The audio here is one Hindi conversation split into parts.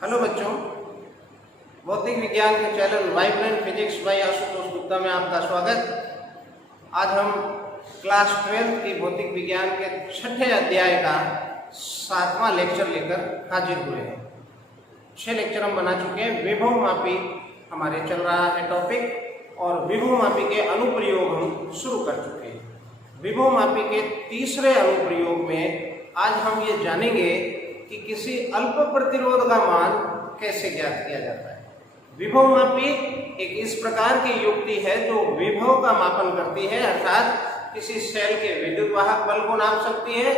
हेलो बच्चों, भौतिक विज्ञान के channel vibrant physics bye Ashutosh Gupta में आपका स्वागत। आज हम क्लास 12 की भौतिक विज्ञान के छठे अध्याय का 7वां लेक्चर लेकर हाजिर हुए हैं। 6 लेक्चर हम बना चुके हैं। विभव मापी हमारे चल रहा है टॉपिक, और विभव मापी के अनुप्रयोग हम शुरू कर चुके हैं। विभव मापी के तीसरे अनुप्रयोग में आज हम ये जानेंगे कि किसी अल्प प्रतिरोध का मान कैसे ज्ञात किया जाता है। विभव मापी एक इस प्रकार की युक्ति है जो विभव का मापन करती है, अर्थात किसी सेल के विद्युत वाहक बल को नाप सकती है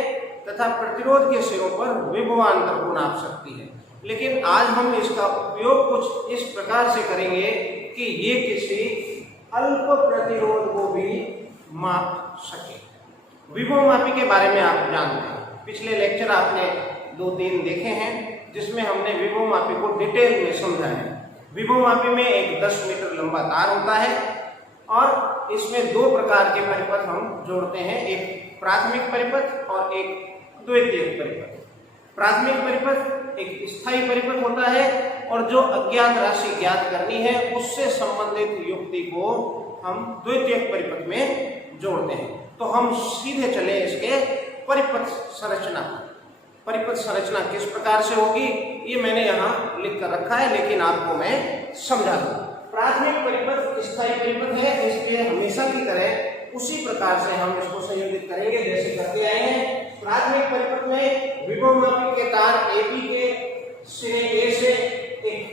तथा प्रतिरोध के सिरों पर विभवांतर को नाप सकती है। लेकिन आज हम इसका उपयोग कुछ इस प्रकार से करेंगे कि ये किसी अल्प प्रतिरोध को भी माप सके। विभव मापी के बारे में आप जानते हैं, पिछले लेक्चर आपने 2-3 देखे हैं जिसमें हमने विभव मापी को डिटेल में समझा है। विभव मापी में एक 10 मीटर लंबा तार होता है और इसमें 2 प्रकार के परिपथ हम जोड़ते हैं, एक प्राथमिक परिपथ और एक द्वितीयक परिपथ। प्राथमिक परिपथ एक स्थायी परिपथ होता है और जो अज्ञात राशि ज्ञात करनी है उससे संबंधित युक्ति को हम द्वितीयक परिपथ में जोड़ते हैं। तो हम सीधे चले इसके परिपथ संरचना पर। परिपथ संरचना किस प्रकार से होगी ये मैंने यहाँ लिख कर रखा है, लेकिन आपको मैं समझा दूं। प्राथमिक परिपथ स्थायी परिपथ है, इसलिए हमेशा की तरह उसी प्रकार से हम इसको संयोजित करेंगे जैसे करते आए हैं। प्राथमिक परिपथ में विभव मापी के तार AB के सिरे A से एक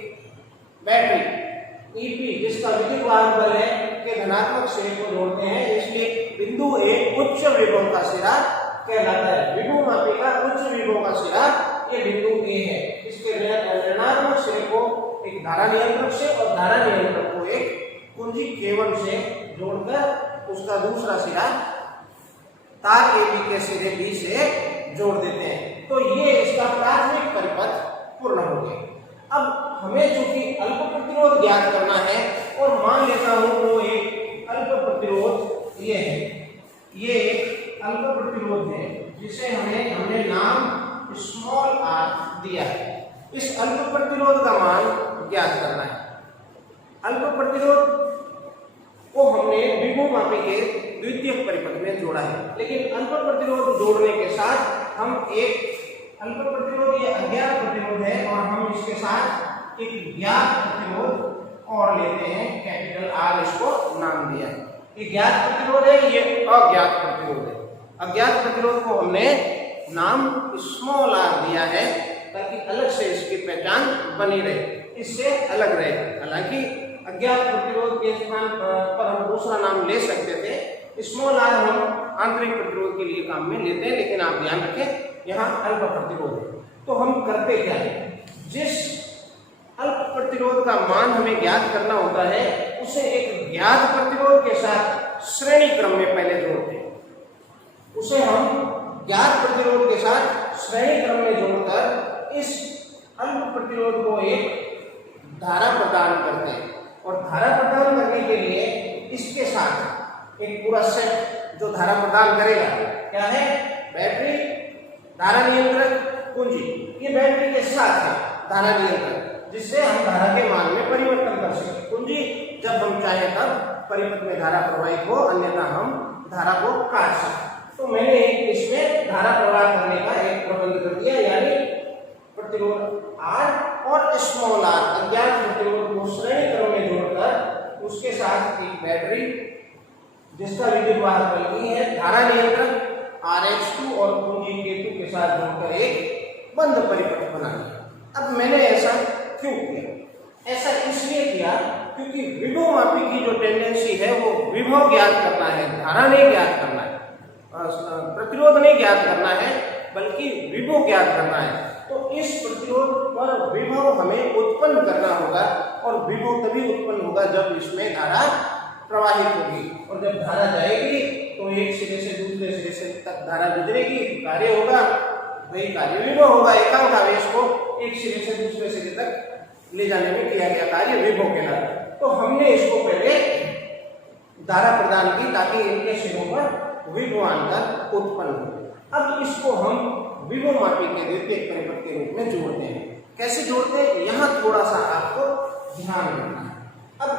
बैटरी EP जिसका विद्युत वाहक बल है के धनात्मक सिरे को जोड़ते हैं, इसलिए बिंदु A उच्च विभव का सिरा कहलाता है। विभव मापी का उच्च विभव का सिरा ये बिंदु A है। इसके ऋणात्मक सिरे को एक धारा नियंत्रक से और धारा नियंत्रक को एक कुंजी K1 से जोड़कर उसका दूसरा सिरा तार AB के सिरे B से जोड़ देते हैं। तो ये इसका प्राथमिक परिपथ पूर्ण हो गया। अब हमें चूंकि अल्प प्रतिरोध ज्ञात करना है और मान लेता हूं वो एक अल्प प्रतिरोध ये है, ये एक अल्प प्रतिरोध है जिसे हमने नाम स्मॉल r दिया है। इस अल्प प्रतिरोध का मान ज्ञात करना है। अल्प प्रतिरोध को हमने विभव मापी के द्वितीयक परिपथ में जोड़ा है, लेकिन अल्प प्रतिरोध जोड़ने के साथ हम एक अल्प प्रतिरोध ये अज्ञात प्रतिरोध है और हम इसके साथ एक ज्ञात प्रतिरोध और लेते हैं, कैपिटल R इसको नाम दिया है। ये ज्ञात प्रतिरोध है, ये अज्ञात प्रतिरोध है। अज्ञात प्रतिरोध को हमने नाम स्मॉल r दिया है ताकि अलग से इसकी पहचान बनी रहे, इससे अलग रहे। हालांकि अज्ञात प्रतिरोध के स्थान पर हम दूसरा नाम ले सकते थे, स्मॉल r हम आंतरिक प्रतिरोध के लिए काम में लेते हैं, लेकिन आप ध्यान रखें यहाँ अल्प प्रतिरोध है। तो हम करते क्या है, जिस अल्प प्रतिरोध का मान हमें ज्ञात करना होता है उसे एक ज्ञात प्रतिरोध के साथ श्रेणी क्रम में पहले जोड़ते हैं। उसे हम ज्ञात प्रतिरोध के साथ श्रेणी क्रम में जोड़कर इस अल्प प्रतिरोध को एक धारा प्रदान करते हैं, और धारा प्रदान करने के लिए इसके साथ एक पूरा सेट जो धारा प्रदान करेगा क्या है, बैटरी, धारा नियंत्रक, कुंजी। ये बैटरी के साथ है धारा नियंत्रक, जिससे हम धारा के मान में परिवर्तन कर सकें। कुंजी जब हम चाहे तब परिपथ में धारा प्रवाहित हो, अन्यथा हम धारा को काट सकते। तो मैंने इसमें धारा प्रवाह करने का एक प्रबंध कर दिया, यानी प्रतिरोध R और स्मॉल r अज्ञात प्रतिरोध को श्रेणी क्रम में जोड़कर उसके साथ एक बैटरी जिसका विद्युत वाहक बल E है, धारा नियंत्रक RH2 और कुंजी K2 के साथ जोड़कर एक बंद परिपथ बना दिया। अब मैंने ऐसा क्यों किया? ऐसा इसलिए किया क्योंकि विभव मापी की जो टेंडेंसी है वो विभव ज्ञात करना है, धारा नहीं ज्ञात करना है, प्रतिरोध नहीं ज्ञात करना है, बल्कि विभव ज्ञात करना है। तो इस प्रतिरोध पर विभव हमें उत्पन्न करना होगा, और विभव तभी उत्पन्न होगा जब इसमें धारा प्रवाहित होगी, और जब धारा जाएगी तो एक सिरे से दूसरे सिरे से तक धारा गुजरेगी, कार्य होगा, वही कार्य विभव होगा। एकांक आवेश को एक सिरे से दूसरे सिरे तक ले जाने में किया गया कार्य विभव कहलाता है। तो हमने इसको पहले धारा प्रदान की ताकि इनके सिरों पर विभवांतर उत्पन्न हो। अब इसको हम विभव मापी के द्वितीयक परिपथ के रूप में जोड़ते हैं। कैसे जोड़ते हैं, यहाँ थोड़ा सा आपको ध्यान रखना है। अब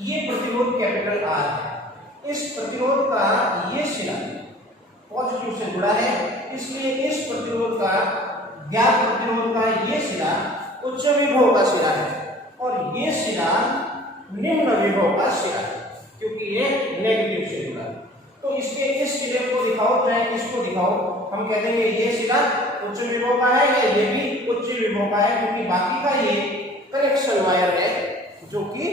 ये प्रतिरोध कैपिटल आर है, इस प्रतिरोध का ये सिरा पॉजिटिव से जुड़ा है, इसलिए इस प्रतिरोध का, ज्ञात प्रतिरोध का ये सिरा उच्च विभव का सिरा है और ये सिरा निम्न विभव का सिरा है, क्योंकि ये नेगेटिव से जुड़ा है। तो इसके इस सिरे को दिखाओ चाहे इसको दिखाओ, हम कह देंगे ये सिरा उच्च विभव का है या ये भी उच्च विभव का है, क्योंकि बाकी का ये कनेक्शन वायर है जो कि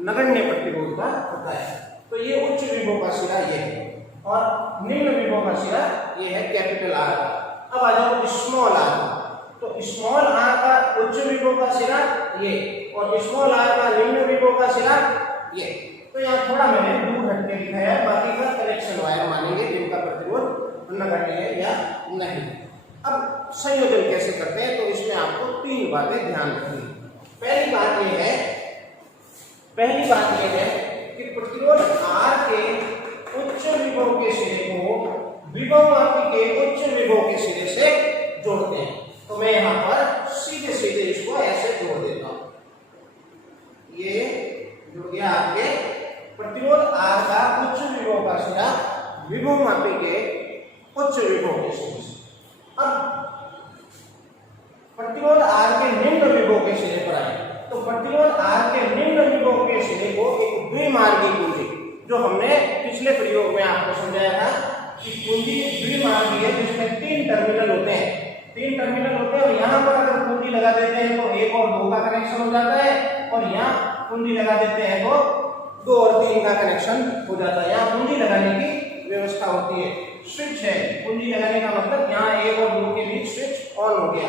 नगण्य प्रतिरोध का होता है। तो ये उच्च विभव का सिरा ये है और निम्न विभव का सिरा ये है कैपिटल आर। अब आ जाओ स्मॉल आर। तो स्मॉल आर का उच्च विभव का सिरा ये और स्मॉल आर का निम्न विभव का सिरा ये। तो यहाँ थोड़ा मैंने दूर हट के दिखाया है, बाकी का कनेक्शन वायर मानेंगे जिनका प्रतिरोध नगण्य है या नहीं। अब संयोजन कैसे करते हैं, तो इसमें आपको 3 बातें ध्यान रखनी है। पहली बात यह है कि प्रतिरोध R के उच्च विभव के सिरे को विभव मापी के उच्च विभव के सिरे से जोड़ते हैं। तो मैं यहाँ पर सीधे सीधे इसको ऐसे जोड़ देता हूं। ये जुड़ गया आपके प्रतिरोध R का उच्च विभव का सिरा विभव मापी के उच्च विभव के सिरे से। अब प्रतिरोध R के निम्न विभव के सिरे पर आए, तो प्रतिरोध R के निम्न विभव के सिरे को एक द्विमार्गी कुंजी, जो हमने पिछले प्रयोग में आपको समझाया था कि कुंजी द्विमार्गी है जिसमें 3 टर्मिनल होते हैं। 3 टर्मिनल होते हैं और यहाँ पर अगर कुंजी लगा देते हैं तो 1 और 2 का कनेक्शन हो जाता है, और यहाँ कुंजी लगा देते हैं तो 2 और 3 का कनेक्शन हो जाता है। यहाँ कुंजी लगाने की व्यवस्था होती है, स्विच है। कुंजी लगाने का मतलब यहाँ 1 और 2 के बीच स्विच ऑन हो गया।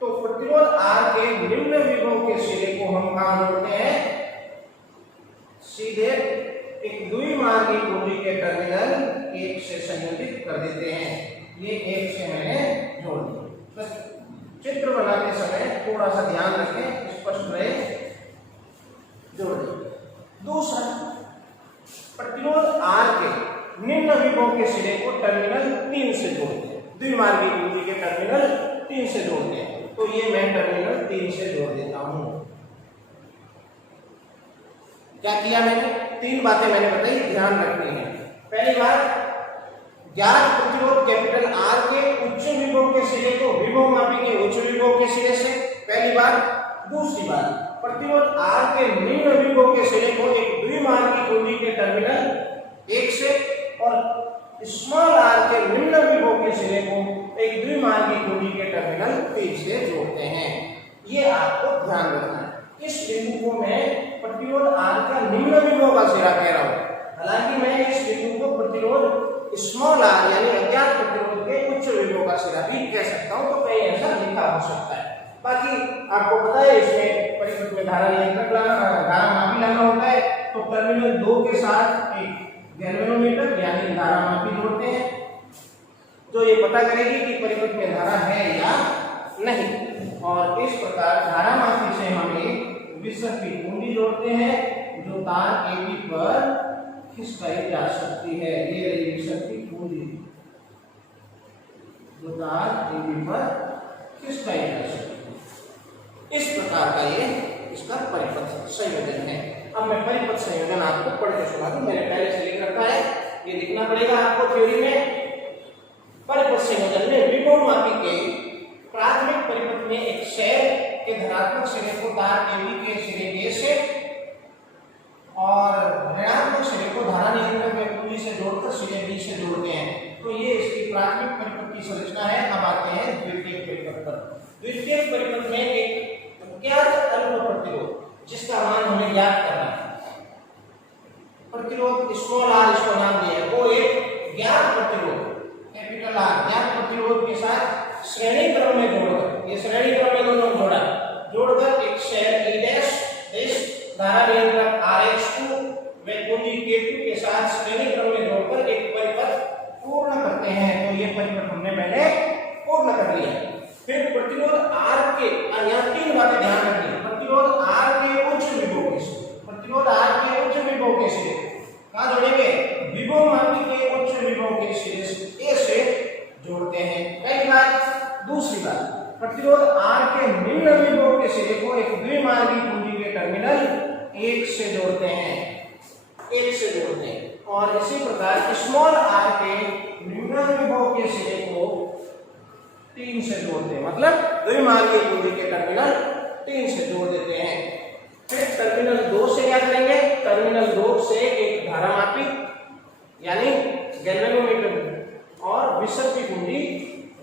तो प्रतिरोध R के निम्न विभव के सिरे को हम कहाँ जोड़ते हैं, सीधे एक द्विमार्गी कुंजी के टर्मिनल 1 से संयोजित कर देते हैं। ये 1 से मैंने जोड़ दिया। बस चित्र बनाते समय थोड़ा सा ध्यान रखें, स्पष्ट रहे, जोड़ दें। दूसरा, प्रतिरोध R के निम्न विभव के सिरे को टर्मिनल 3 से जोड़ते हैं, द्विमार्गी कुंजी के टर्मिनल 3 से जोड़ते हैं। तो ये मैं टर्मिनल 3 से जोड़ देता हूं। क्या किया मैंने, 3 बातें मैंने बताई, ध्यान रखनी है। पहली बात, ज्ञात प्रतिरोध कैपिटल R के उच्च विभव के सिरे को विभव मापी के उच्च विभव के सिरे से, पहली बात। दूसरी बात, प्रतिरोध R के निम्न विभव के सिरे को एक द्विमार्गी कुंजी के टर्मिनल 1 से और स्मॉल r के निम्न विभव के सिरे को एक द्विमार्गी कुंजी के टर्मिनल 3 से जोड़ते हैं। ये आपको ध्यान रखना है। इस बिंदु को मैं प्रतिरोध R का निम्न विभव का सिरा कह रहा हूं, हालांकि मैं इस बिंदु को प्रतिरोध स्मॉल r यानी अज्ञात प्रतिरोध के उच्च विभव का सिरा भी कह सकता हूं। तो कहीं ऐसा लिखा हो सकता है। बाकी आपको पता है इसमें परिपथ में धारा नियंत्रक धारा मापी लाना होता है, तो टर्मिनल 2 के साथ एक गैल्वेनोमीटर यानी धारा मापी जोड़ते हैं, जो ये पता करेगी कि परिपथ में धारा है या नहीं। और इस प्रकार धारा मापी से हम एक विसर्ग की कुंडी जोड़ते हैं जो तार AB पर खिसकाई जा सकती है। ये रही विसर्ग की कुंडी जो तार AB पर खिसकाई जा सकती है। इस प्रकार का ये इसका परिपथ संयोजन है। अब मैं परिपथ संयोजन आपको पढ़ के सुना दूं, मैंने पहले से लिख रखा है, ये लिखना पड़ेगा आपको थ्योरी में। परिपथ संयोजन में विभव मापी के प्राथमिक परिपथ में एक शेल के धनात्मक सिरे को तार AB के सिरे A से और ऋणात्मक सिरे को धारा नियंत्रक में कुंजी से जोड़कर सिरे B से जोड़ते हैं। तो ये इसकी प्राथमिक परिपथ की संरचना है। अब आते हैं द्वितीयक परिपथ पर। द्वितीयक परिपथ में एक ज्ञात अल्प प्रतिरोध जिसका मान हमें ज्ञात करना है, प्रतिरोध स्मॉल r इसको नाम दिया है, वो एक ज्ञात प्रतिरोध कैपिटल R ज्ञात प्रतिरोध के साथ श्रेणी क्रम में जोड़कर, ये श्रेणी क्रम में दोनों जोड़कर एक शेल E' धारा नियंत्रक RH2 व कुंजी K2 के साथ श्रेणी क्रम में जोड़कर एक परिपथ पूर्ण करते हैं। तो ये परिपथ हमने पहले पूर्ण कर लिया। फिर प्रतिरोध R के, यहाँ 3 बातें ध्यान रखिए। प्रतिरोध R के उच्च विभव के सिरे, प्रतिरोध R के उच्च विभव के सिरे कहाँ जोड़ेंगे, विभव मापी के उच्च विभव के सिरे A से जोड़ते हैं। पहली बात। दूसरी बात, प्रतिरोध R के निम्न से जोड़ते हैं, मतलब द्विमार्गीय कुंजी के टर्मिनल 3 से जोड़ देते हैं। फिर टर्मिनल 2 से क्या करेंगे, टर्मिनल 2 से एक धारामापी यानी गैल्वेनोमीटर और विसर्पी कुंजी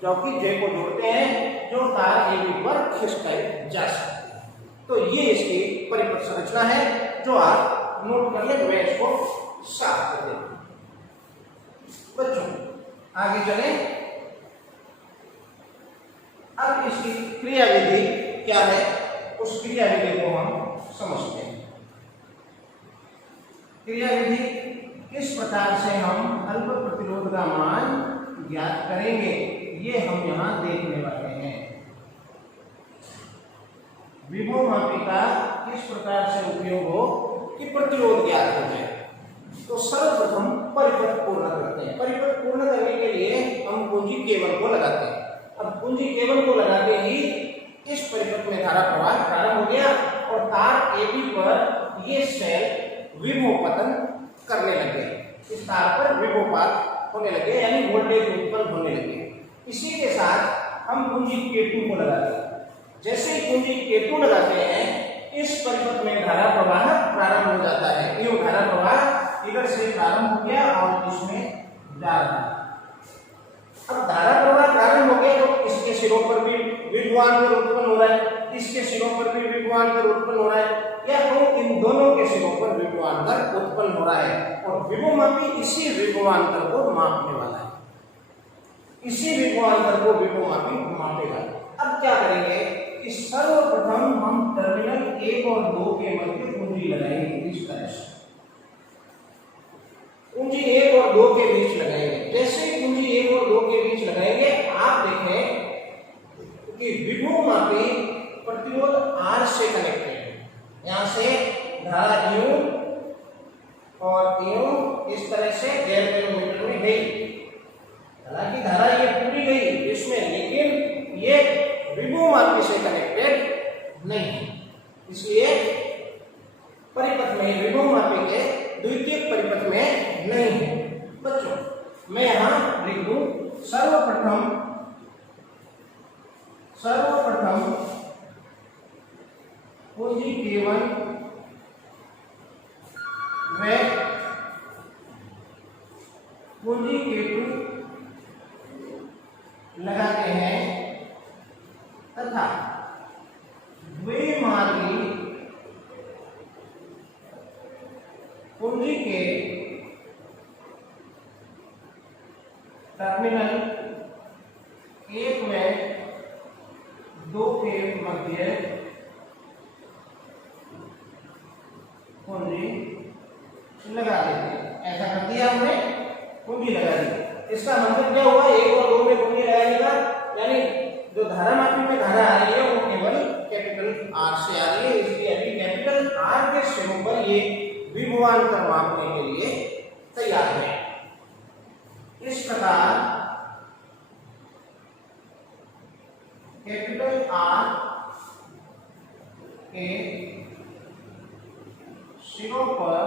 जो कि J को जोड़ते हैं, जो तार AB पर खिसकाई जा सकती है। तो ये इसकी परिपथ संरचना है जो आप नोट कर ले, मैं इसको साफ कर देता हूं। बच्चों आगे चले, अब इसकी क्रियाविधि क्या है, उस क्रियाविधि को हम समझते हैं। क्रियाविधि किस प्रकार से हम अल्प प्रतिरोध का मान ज्ञात करेंगे, ये हम यहां देखने वाले हैं। विभवमापी का किस प्रकार से उपयोग हो कि प्रतिरोध ज्ञात हो जाए। तो सर्वप्रथम परिपथ पूर्ण करते हैं। परिपथ पूर्ण करने के लिए हम कुंजी केबल को लगाते हैं। अब कुंजी केबल को लगाते ही इस परिपथ में धारा प्रवाह प्रारंभ हो गया और तार AB पर ये सेल विभव पतन करने लगे, इस तार पर विभवपात होने लगे यानी वोल्टेज उत्पन्न होने लगे। इसी के साथ हम कुंजी K2 को लगाते हैं। जैसे ही कुंजी K2 लगाते हैं, इस परिपथ में धारा प्रवाह प्रारंभ हो जाता है। ये धारा प्रवाह इधर से प्रारंभ हो गया और इसमें जा रहा है। अब धारा प्रवाह प्रारंभ हो गया तो इसके सिरों पर भी विभवांतर उत्पन्न हो रहा है, इसके सिरों पर भी विभवांतर उत्पन्न हो रहा है, या तो इन दोनों के सिरों पर विभवांतर उत्पन्न हो रहा है और विभवमापी इसी विभवांतर को मापने वाला है। इसी विभवांतर को विभवमापी मापेगा। अब क्या करेंगे कि सर्वप्रथम हम टर्मिनल 1 और 2 के मध्य कुंजी लगाएंगे। इस तरह से कुंजी 1 और 2 के बीच लगाएंगे। जैसे कुंजी 1 और 2 के बीच लगाएंगे, आप देखें कि विभवमापी प्रतिरोध R से कनेक्टेड है। यहां से धारा यूं और यूं इस तरह से गैल्वेनोमीटर में गई। हालांकि धारा ये पूरी गई इसमें, लेकिन ये विभवमापी से कनेक्टेड नहीं है, इसलिए परिपथ में विभवमापी के द्वितीयक परिपथ में नहीं है। बच्चों मैं यहां लिख दूं सर्वप्रथम कुंजी K1 व कुंजी K2 लगाते हैं तथा द्विमार्गी कुंजी के टर्मिनल 1 में 2 के मध्य कुंजी लगा देते हैं। ऐसा कर दिया हमने, कुंजी लगा दी। इसका मतलब क्या हुआ, 1 और 2 में कुंजी लगाने का, यानी जो धारामापी में धारा आ रही है वो केवल कैपिटल R से आ रही है, इसलिए अभी कैपिटल R के सिरों पर ये विभवांतर मापने के लिए तैयार है। इस प्रकार कैपिटल R के सिरों पर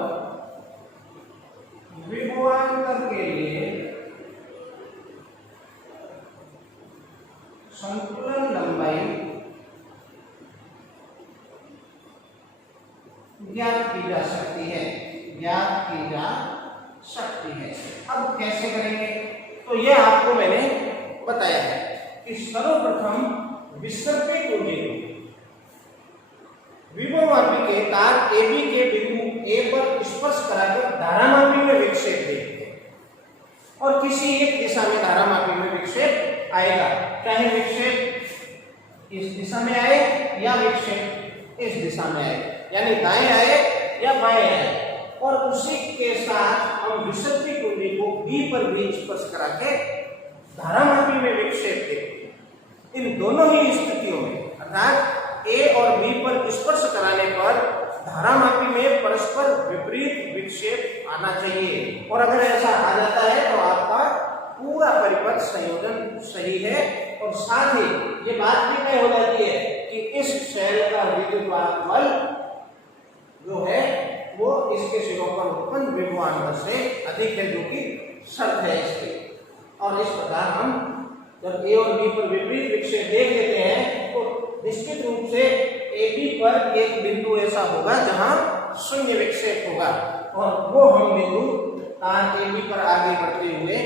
विभवांतर के लिए संतुलन लंबाई ज्ञात की जा सकती है, अब कैसे करेंगे, तो यह आपको मैंने बताया है कि सर्वप्रथम विसर्पी कुंजी विभवमापी के तार AB के बिंदु A पर स्पर्श कराकर धारामापी में विक्षेप देते हैं और किसी एक दिशा में धारामापी में विक्षेप आएगा, चाहे विक्षेप इस दिशा में आए या विक्षेप इस दिशा में आए, यानी दाएं आए या बाएं आए, और उसी के साथ हम विसर्पी कुंजी को B पर भी स्पर्श करा के धारामापी में विक्षेप देते। इन दोनों ही स्थितियों में अर्थात A और B पर स्पर्श कराने पर धारामापी में परस्पर विपरीत विक्षेप आना चाहिए, और अगर ऐसा आ जाता है तो आपका पूरा परिपथ संयोजन सही है। और साथ ही ये बात भी तय हो जाती है कि इस सेल का विद्युत बल जो है वो इसके सिरों पर उत्पन्न विभवांतर से अधिक है, जो कि शर्त है इसकी। और इस प्रकार हम जब ए और बी पर विपरीत विक्षेप देख लेते हैं तो निश्चित रूप से ए बी पर एक बिंदु ऐसा होगा जहां शून्य विक्षेप होगा और वो हम बिंदु तार ए बी पर आगे बढ़ते हुए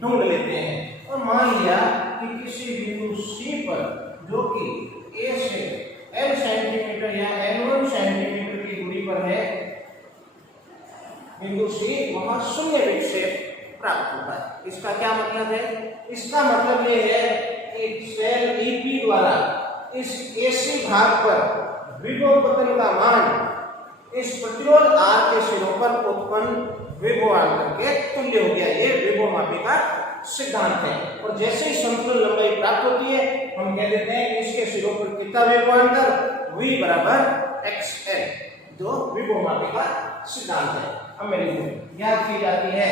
ढूंढ लेते हैं। और मान लिया कि किसी बिंदु सी पर जो कि ए से एल सेंटीमीटर या L1 सेंटीमीटर की दूरी पर है बिंदु सी, वहां शून्य विक्षेप प्राप्त होता है। इसका क्या मतलब है? इसका मतलब ये है कि सेल EP द्वारा इस AC भाग पर विभव पतन का मान इस प्रतिरोध R के सिरों पर उत्पन्न विभवांतर के तुल्य हो गया। ये विभवमापी का सिद्धांत है। और जैसे ही संतुलन लंबाई प्राप्त होती है हम कह देते हैं इसके सिरों पर कितना विभवांतर, V बराबर XL, जो विभवमापी का सिद्धांत है। अब मेरी ज्ञात की जाती है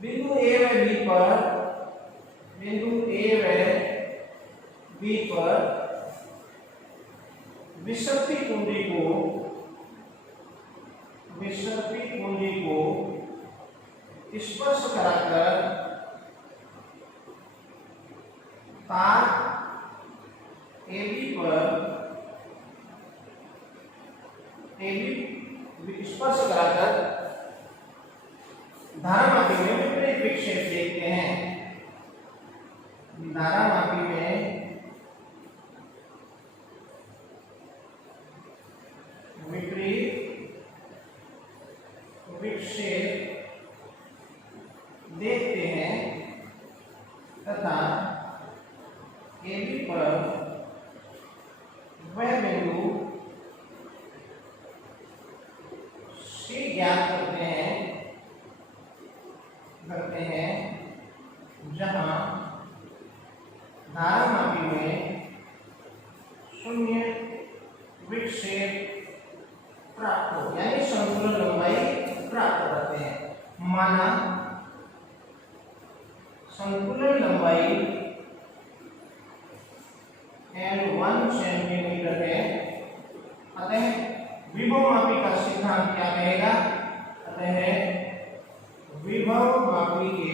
बिंदु A व B पर, बिंदु A व B पर विसर्पी कुंडी को स्पर्श कराकर तार AB पर स्पर्श कराकर धारामापी में विपरीत विक्षेप देखते हैं। धारामापी में विपरीत विक्षेप देखते हैं तथा AB पर वह बिंदु C ज्ञात करते हैं जहां धारामापी में शून्य विक्षेप प्राप्त हो, यानी संतुलन लंबाई प्राप्त करते हैं। माना संतुलन लंबाई L1 सेंटीमीटर है, अतः विभवमापी का सिद्धांत क्या कहेगा? अतः विभवमापी के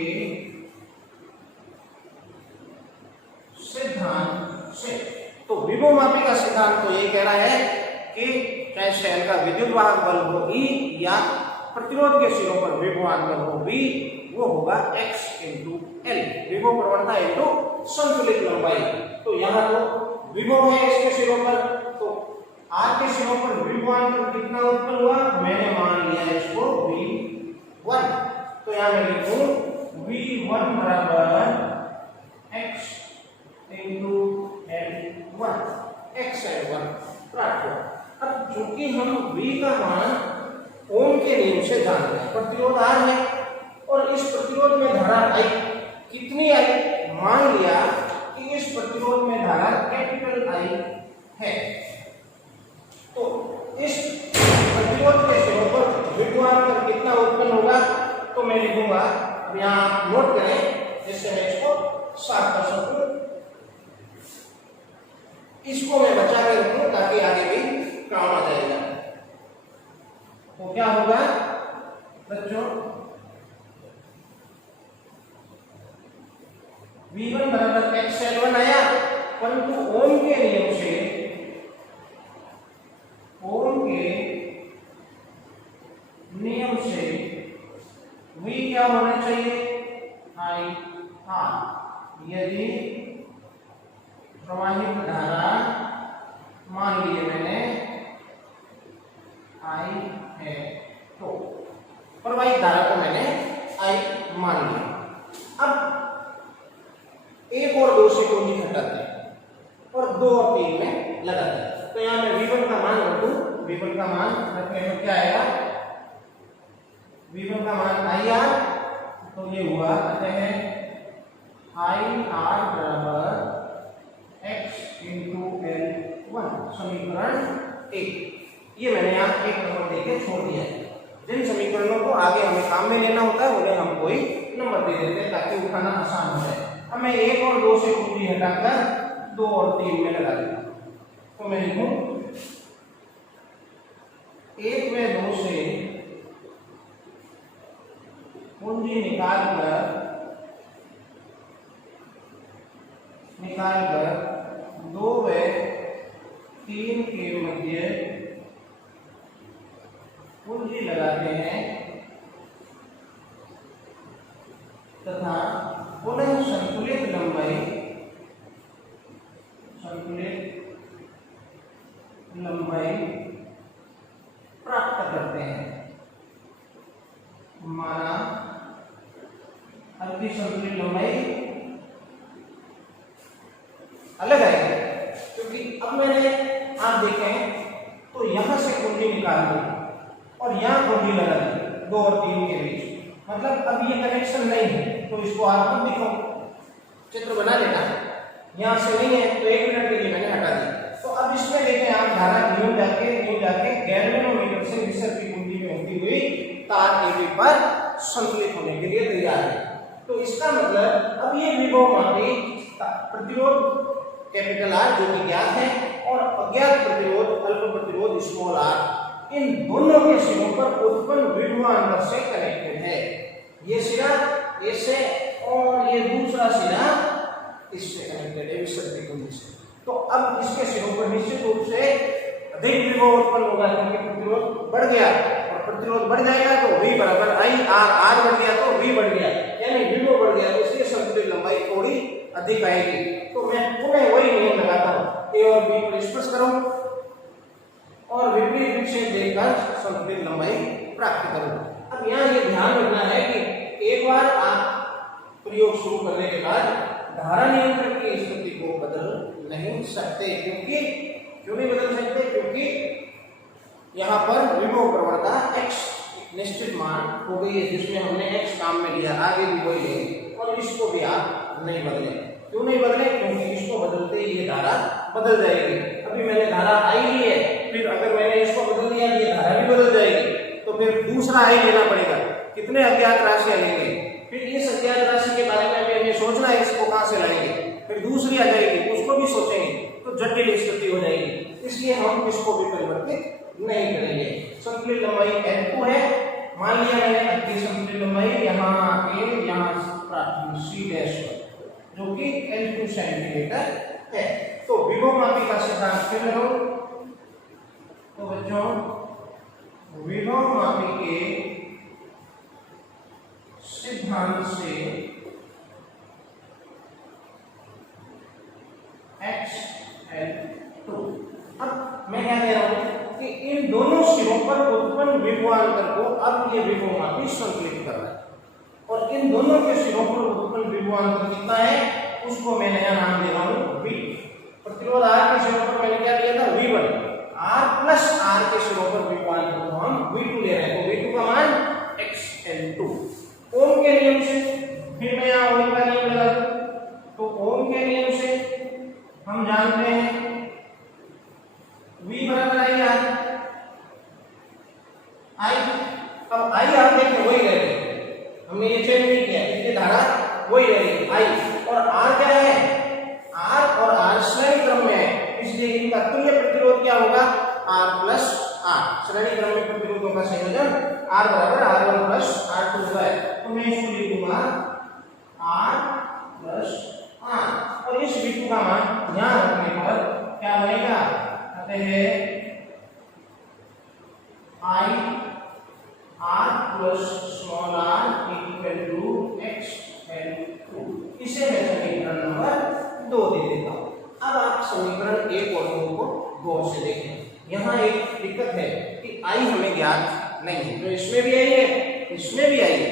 सिद्धांत से, तो विभवमापी का सिद्धांत तो ये कह रहा है कि चाहे सेल का विद्युत वाहक बल हो E या प्रतिरोध के सिरों पर विभवांतर हो V, वो होगा X into L, विभव प्रवणता इंटू संतुलित लंबाई। तो यहाँ तो विभव है इसके सिरों पर, तो R के सिरों पर विभवांतर कितना उत्पन्न हुआ? मैंने मान लिया इसको V1, तो यहाँ मैं लिखूं V1 बराबर X into L1, XL1 प्राप्त हुआ। अब चूंकि हम V का मान ओम के नियम से जानते हैं, प्रतिरोध R है और इस प्रतिरोध में धारा I कितनी आई? मान लिया कि इस प्रतिरोध में धारा कैपिटल I है, तो इस प्रतिरोध के सिरों पर विभवांतर कितना उत्पन्न होगा? तो मैं लिखूंगा, यहाँ नोट करें जिससे मैं इसको साफ कर सकूं, इसको मैं बचा के रखूं ताकि आगे भी काम आ जाएगा। तो क्या होगा बच्चों? V1 बराबर XL1 आया, परंतु ओम के नियम से V क्या होना चाहिए? IR। यदि प्रवाहित धारा मान लिए मैंने I है, तो प्रवाहित धारा को मैंने I मान लिया। अब 1 और 2 से कुंजी हटाते हैं और 2 और 3 में लगाते हैं। तो यहाँ मैं V1 का मान रखूं, V1 का मान रखने में क्या आएगा? V1 का मान IR, तो ये हुआ, अतः IR बराबर X into L1, समीकरण 1। ये मैंने यहाँ 1 नंबर देके छोड़ दिया है। जिन समीकरणों को आगे हमें काम में लेना होता है उन्हें हम कोई नंबर दे देते हैं ताकि उठाना आसान हो जाए। अब मैं 1 और 2 से कुंजी हटाकर 2 और 3 में लगा देता हूं। तो मैं लिखूं 1 में 2 से कुंजी निकाल कर निकालकर 2 व 3 के मध्य कुंजी लगाते हैं तथा पुनः संतुलित लंबाई प्राप्त करते हैं। माना अब की संतुलित लंबाई अलग आएगी, क्योंकि अब मैंने आप देखें तो यहां से कुंडी निकाल दी और यहां कुंडी लगा दी 2 और 3 के बीच, मतलब अब ये कनेक्शन नहीं है, तो इसको आप मत लिखो, चित्र बना लेना। यहां से नहीं है तो 1 मिनट के लिए मैंने हटा दी। तो अब इसमें देखें आप धारा न्यू जाके गैल्वेनोमीटर से मिश्र की कुंडी में होती हुई तार AB पर संतुलित होने के लिए तैयार है। तो इसका मतलब अब ये विभवमापी प्रतिरोध कैपिटल R जो कि ज्ञात है और अज्ञात प्रतिरोध अल्प प्रतिरोध स्मॉल r, इन दोनों के सिरों पर उत्पन्न विभवांतर से कनेक्टेड है। ये सिरा इससे और ये दूसरा सिरा इससे कनेक्टेड है मिश्र की कुंडी से। तो अब इसके सिरों पर निश्चित रूप से अधिक विभव उत्पन्न होगा, क्योंकि प्रतिरोध बढ़ गया और प्रतिरोध बढ़ जाएगा तो V बराबर I R, R बढ़ गया तो V बढ़ गया, यानी विभव बढ़ गया, तो इसलिए संतुलित लंबाई थोड़ी अधिक आएगी। तो मैं पुनः वही नियम लगाता हूँ, A और B को स्पर्श करूं और विपरीत विक्षेप देकर संतुलित लंबाई प्राप्त करूं। अब यहाँ ये ध्यान रखना है कि एक बार आप प्रयोग शुरू करने के बाद धारा नियंत्रक की स्थिति को बदल नहीं सकते। क्यों नहीं बदल सकते? क्योंकि यहाँ पर विभव प्रवणता x निश्चित मान हो गई है, जिसमें हमने x काम में लिया, आगे भी वही लेंगे और इसको भी आप नहीं बदले। क्यों नहीं बदले? क्योंकि इसको बदलते ही ये धारा बदल जाएगी। अभी मैंने धारा I ली है, फिर अगर मैंने इसको बदल दिया ये धारा भी बदल जाएगी, तो फिर दूसरा I लेना पड़ेगा। कितने अज्ञात राशियां लेंगे, फिर इस अज्ञात राशि के बारे में भी हमें सोचना है, इसको कहां से लाएंगे, फिर दूसरी आ जाएगी, उसको भी सोचेंगे, तो जटिल स्थिति हो जाएगी। इसलिए हम इसको भी परिवर्तित नहीं करेंगे। संतुलित लंबाई L2 है, मान लिया मैंने अति संतुलित लंबाई यहाँ के यहाँ C' जो कि L2 सेंटीमीटर है। तो विभवमापी का सिद्धांत फिर लगाओ। तो बच्चों विभवमापी के सिद्धांत से XL2, अब मैं क्या कह रहा हूं कि इन दोनों सिरों पर उत्पन्न विभवांतर को अब ये विभवमापी संतुलित कर रहा है, और इन दोनों के सिरों पर उत्पन्न विभवांतर कितना है उसको मैं नया नाम दे रहा हूं V। प्रतिरोध R के सिरों पर मैंने क्या दिया था V1, R प्लस R के सिरों पर विभवांतर को हम V2 ले रहे हैं, तो V2 का मान XL2। ओम के नियम से फिर मैं यहाँ ओम का नियम लगा दूं, तो ओम के नियम से हम जानते हैं V बराबर I R। अब I आप देखें वही रहेगी, हमने ये चेंज नहीं किया, इसलिए धारा वही रहेगी I, और R क्या है, R और R श्रेणी क्रम में है, इसलिए इनका तुल्य प्रतिरोध क्या होगा, R प्लस R। श्रेणी क्रम में प्रतिरोधों का संयोजन R बराबर R1 प्लस R2 है, तो मैं इसको लिखूंगा R प्लस R, और इस V2 का मान यहाँ रखने पर क्या बनेगा, अतः I R plus small r equal to XL2। इसे मैं समीकरण नंबर 2 दे देता हूं। अब आप समीकरण 1 और 2 को गौर से देखें। यहाँ एक दिक्कत है कि I हमें ज्ञात नहीं है, तो इसमें भी आई है, इसमें भी आई है।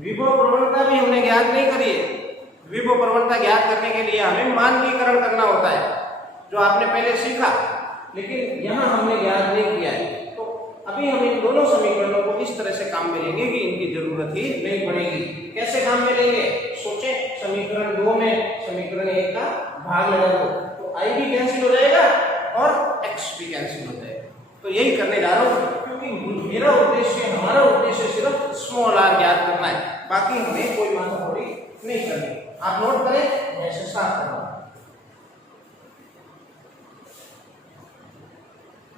विभव प्रवणता भी हमने ज्ञात नहीं करी है। विभव प्रवणता ज्ञात करने के लिए हमें मानकीकरण करना होता है, जो आपने पहले सीखा, लेकिन यहाँ हमने ज्ञात नहीं किया है। तो अभी हम इन दोनों समीकरणों को इस तरह से काम में लेंगे कि इनकी जरूरत ही नहीं पड़ेगी। कैसे काम में लेंगे, सोचे, समीकरण 2 में समीकरण 1 का भाग लगा दो, तो I भी कैंसिल हो जाएगा और X भी कैंसिल हो जाएगा। तो यही करने जा रहा हूँ, क्योंकि मेरा उद्देश्य, हमारा उद्देश्य सिर्फ स्मॉल r ज्ञात करना है, बाकी हमें कोई मात्राखोरी नहीं करनी। आप नोट करें, मैं इसे साफ कर रहा हूँ,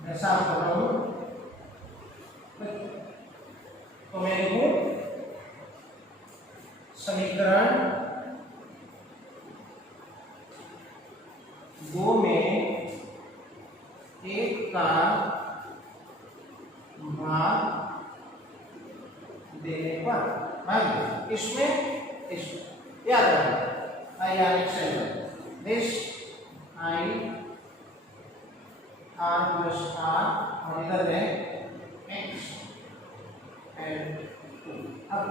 मैं साफ कर रहा हूँ। तो मैं लिखूं समीकरण का भाग देने पर इसमें याद रखना I R X L this I R plus R और इधर है एक्स एल टू। अब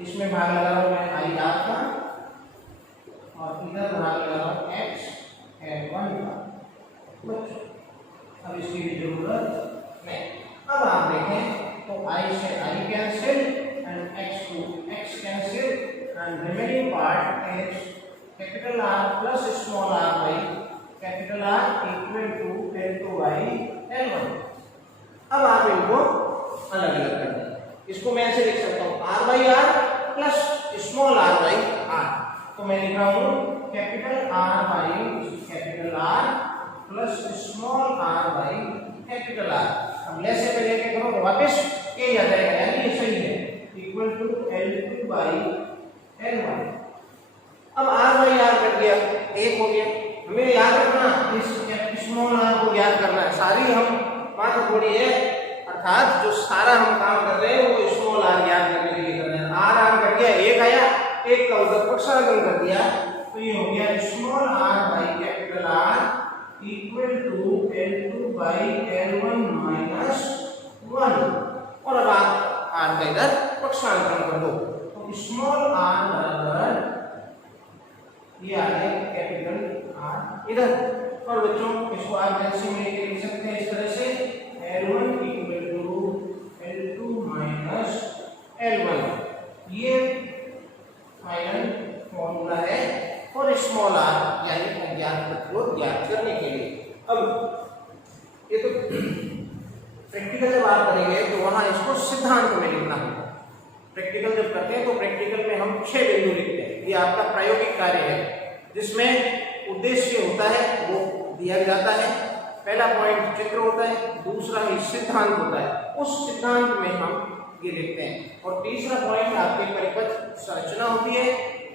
इसमें भाग लगा रहा हूं मैं आई आर का और इधर भाग लगा रहा हूं एक्स एल वन का। बच्चों अब इसकी भी जरूरत नहीं। अब आप देखें तो I से I cancel and x to x cancel and remaining part is capital R plus small r by capital R equal to L2 by L1। अब आप इनको अलग अलग कर दें। इसको मैं ऐसे लिख सकता हूँ R by R plus small r by R। तो मैं लिख रहा हूँ capital R by capital R plus small r by capital R। अब लेस से पहले क्या करो वापस ए आ जाएगा यानी ये सही है equal to L2 by L1। अब R बाई R कर दिया एक हो गया। हमें याद रखना इस स्मॉल r को याद करना है। सारी हम बात थोड़ी है अर्थात जो सारा हम काम कर रहे हैं वो स्मॉल r याद करने के लिए कर रहे हैं। R कर दिया एक आया एक का उधर पक्षाघात कर दिया तो ये हो गया small r by capital R equal to L2 by L1 minus 1। और अब आप r का इधर पक्षांतरण कर दो तो स्मॉल r बराबर ये आ गया कैपिटल R इधर। और बच्चों इसको आप ऐसे में लिख सकते हैं इस तरह से L1 equal to L2 minus L1। ये फाइनल फॉर्मूला है और स्मॉल r यानी अज्ञात प्रतिरोध ज्ञात करने के लिए। अब ये तो प्रैक्टिकल जब आप करेंगे तो वहां इसको सिद्धांत में लिखना होगा। प्रैक्टिकल जब करते हैं तो प्रैक्टिकल में हम 6 बिंदु लिखते हैं। ये आपका प्रायोगिक कार्य है जिसमें उद्देश्य होता है वो दिया जाता है। पहला पॉइंट चित्र होता है, दूसरा ही सिद्धांत होता है। उस सिद्धांत में हम ये लिखते हैं और तीसरा पॉइंट आपकी परिपथ संरचना होती है,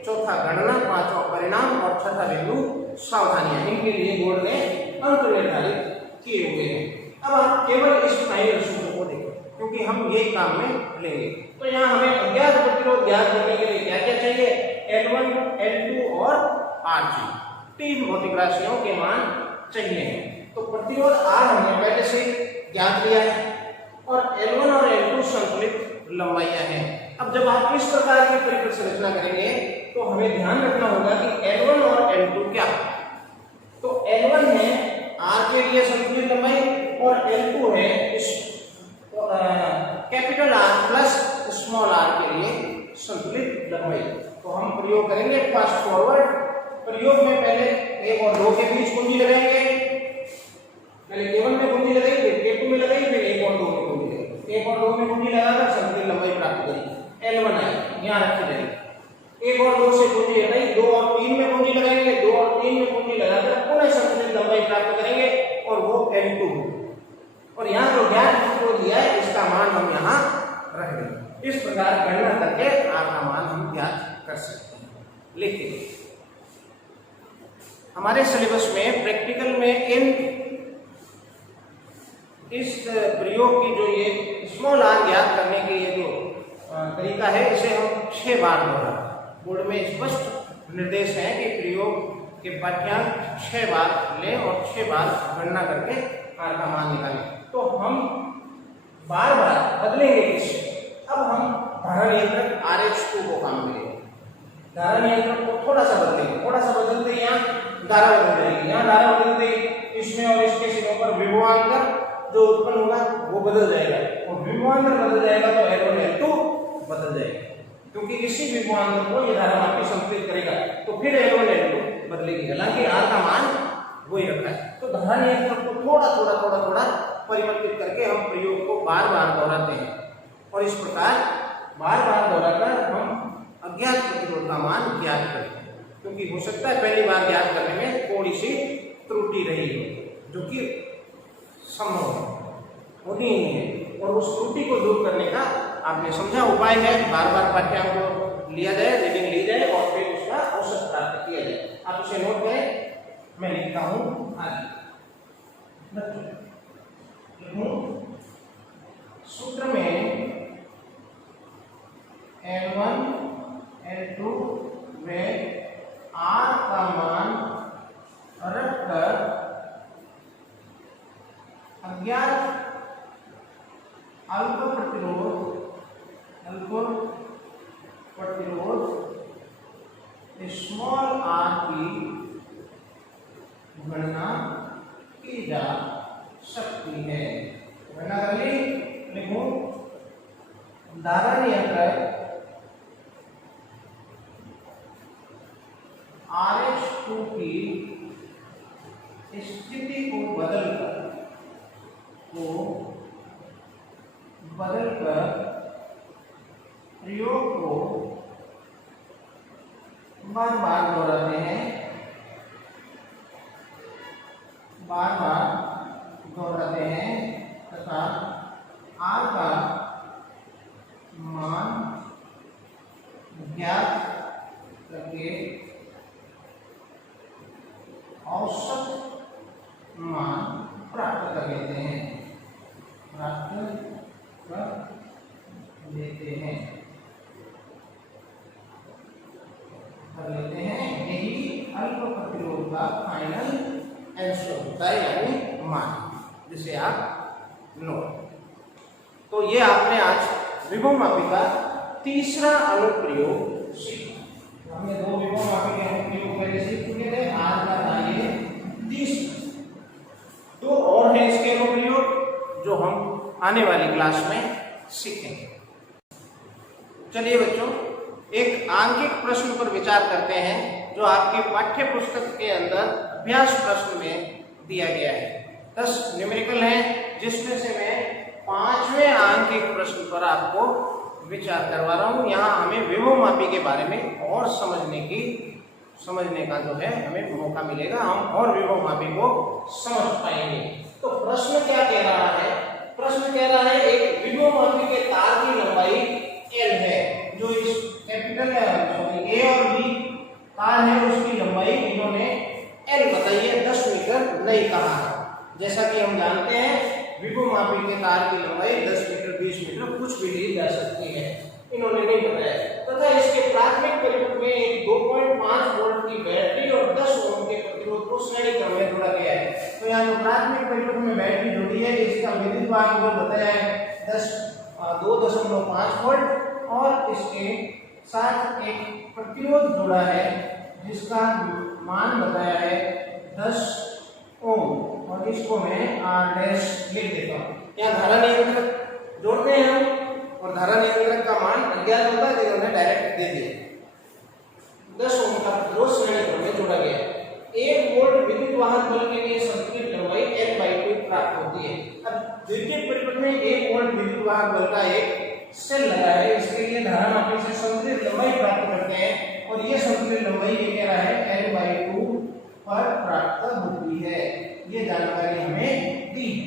चौथा गणना, पांचवा परिणाम और छठा बिंदु सावधानियां। इनके लिए बोर्ड ने अंक निर्धारित किए हुए हैं। अब आप केवल इस फाइनल सूत्र को देखें क्योंकि हम ये काम में लेंगे। तो यहाँ हमें अज्ञात प्रतिरोध ज्ञात करने के लिए क्या क्या चाहिए? L1, L2 और R चाहिए। 3 भौतिक राशियों के मान चाहिए। तो प्रतिरोध R हमने पहले से ज्ञात लिया है और L1 और L2 संतुलित लंबाइयां हैं। अब जब आप इस प्रकार की परिपथ संरचना करेंगे तो हमें ध्यान रखना होगा कि L1 और L2 क्या। तो L1 है R के लिए संतुलित लंबाई और L2 है इस capital R plus small r के लिए संतुलित लंबाई। तो हम प्रयोग करेंगे फास्ट फॉरवर्ड। प्रयोग में पहले 1 और 2 के बीच कुंजी लगाएंगे। पहले K1 में कुंजी लगाई, फिर K2 में लगाई, फिर 1 और 2 में कुंजी लगाई। 1 और 2 में कुंजी लगाकर संतुलित लंबाई प्राप्त करेंगे। L1 आई यहाँ रखी जाएगी। 1 और 2 से कुंजी लगाई, 2 और 3 में कुंजी लगाएंगे, 2 और 3 में कुंजी लगाकर पुनः संतुलित लंबाई प्राप्त करेंगे और वो L2 और यहाँ जो ज्ञात प्रतिरोध दिया है इसका मान हम यहाँ रख देंगे। इस प्रकार गणना करके R का मान हम ज्ञात कर सकते हैं। लेकिन हमारे सिलेबस में प्रैक्टिकल में इस प्रयोग की जो ये स्मॉल r ज्ञात करने के ये जो तरीका है इसे हम 6 बार दोहरा। बोर्ड में स्पष्ट निर्देश है कि प्रयोग के पाठ्यांक 6 बार लें और 6 बार गणना करके R का मान निकालें। तो हम बार बार बदलेंगे इससे। अब हम धारा नियंत्रक RH2 को काम करेंगे। धारा नियंत्रक को थोड़ा सा बदलेंगे, थोड़ा सा बदलते यहाँ धारा बदल जाएगी। यहाँ धारा बदलते इसमें और इसके सिरों पर विभवांतर जो उत्पन्न होगा वो बदल जाएगा और विभवांतर बदल जाएगा तो L1 L2 बदल जाएगा क्योंकि इसी विभवांतर को ये धारा वापस संतुलित करेगा तो फिर L1 L2 बदलेगी। हालांकि R का मान वही रखा है। तो धारा नियंत्रक को थोड़ा परिवर्तित करके हम प्रयोग को बार बार दोहराते हैं और इस प्रकार बार बार दोहराकर हम अज्ञात प्रतिरोध का मान ज्ञात करते हैं। क्योंकि हो सकता है पहली बार ज्ञात करने में थोड़ी सी त्रुटि रही हो जो कि संभव होती ही है और उस त्रुटि को दूर करने का आपने समझा उपाय है। बार बार पाठ्यांक को लिया जाए, रीडिंग ली जाए और फिर उसका औसत प्राप्त किया जाए। आप इसे नोट करें, मैं लिखता हूँ आगे। अज्ञात अल्प प्रतिरोध स्मॉल आर की गणना की जा सकती है। गणना कर ली, लिखो धारा नियंत्रक RH2 की स्थिति को बदलकर प्रयोग को बार बार दोहराते हैं तथा R का मान ज्ञात करके औसत मान प्राप्त कर लेते हैं। यही अल्प प्रतिरोध का फाइनल आंसर होता है, यानी मान, जिसे आप नोट। तो ये आपने आज विभवमापी का तीसरा अनुप्रयोग सीखा। हमने 2 विभवमापी के अनुप्रयोग पहले सीख चुके थे, आज का था ये तीसरा। 2 और है इसके अनुप्रयोग जो हम आने वाली क्लास में सीखेंगे। चलिए बच्चों, एक आंकिक प्रश्न पर विचार करते हैं जो आपकी पाठ्य पुस्तक के अंदर अभ्यास प्रश्न में दिया गया है। 10 न्यूमेरिकल हैं, जिसमें से मैं 5वें आंकिक प्रश्न पर आपको विचार करवा रहा हूं। यहाँ हमें विभवमापी के बारे में और समझने का जो है हमें मौका मिलेगा, हम और विभवमापी को समझ पाएंगे। तो प्रश्न क्या कह रहा है? प्रश्न कह रहा है एक विभवमापी के तार की लंबाई L है, जो इस कैपिटल A और B तार है उसकी लंबाई इन्होंने L बताई है, 10 मीटर नहीं कहा है। जैसा कि हम जानते हैं विभवमापी के तार की लंबाई 10 मीटर 20 मीटर कुछ भी ली जा सकती है, इन्होंने नहीं बताया। तथा इसके प्राथमिक परिपथ में एक 2.5 वोल्ट की बैटरी और 10 ओम के प्रतिरोध को श्रेणी क्रम में जोड़ा गया है। तो यहाँ जो प्राथमिक परिपथ में बैटरी जुड़ी है, इसका विद्युत वाहक बल बताया है 2.5 वोल्ट, और इसके साथ एक प्रतिरोध जुड़ा है जिसका मान बताया है 10 ओम, और इसको मैं R' लिख देता हूँ। यहाँ धारा नियंत्रक जोड़ते हैं हम, और धारा नियंत्रक का मान अज्ञात होता है, तो उन्हें डायरेक्ट दे दिया। 10 ओम का प्रतिरोध श्रेणी क्रम में जोड़ा गया है। 1 वोल्ट विद्युत वाहक बल के लिए संतुलित लंबाई L/2 प्राप्त होती है। अब द्वितीयक परिपथ में 1 वोल्ट विद्युत वाहक बल का एक सेल लगा है, इसके लिए धारामापी से संतुलित लंबाई प्राप्त करते हैं, और ये संतुलित लंबाई ये कह रहा है L/2 पर प्राप्त होती है। ये जानकारी हमें दी है।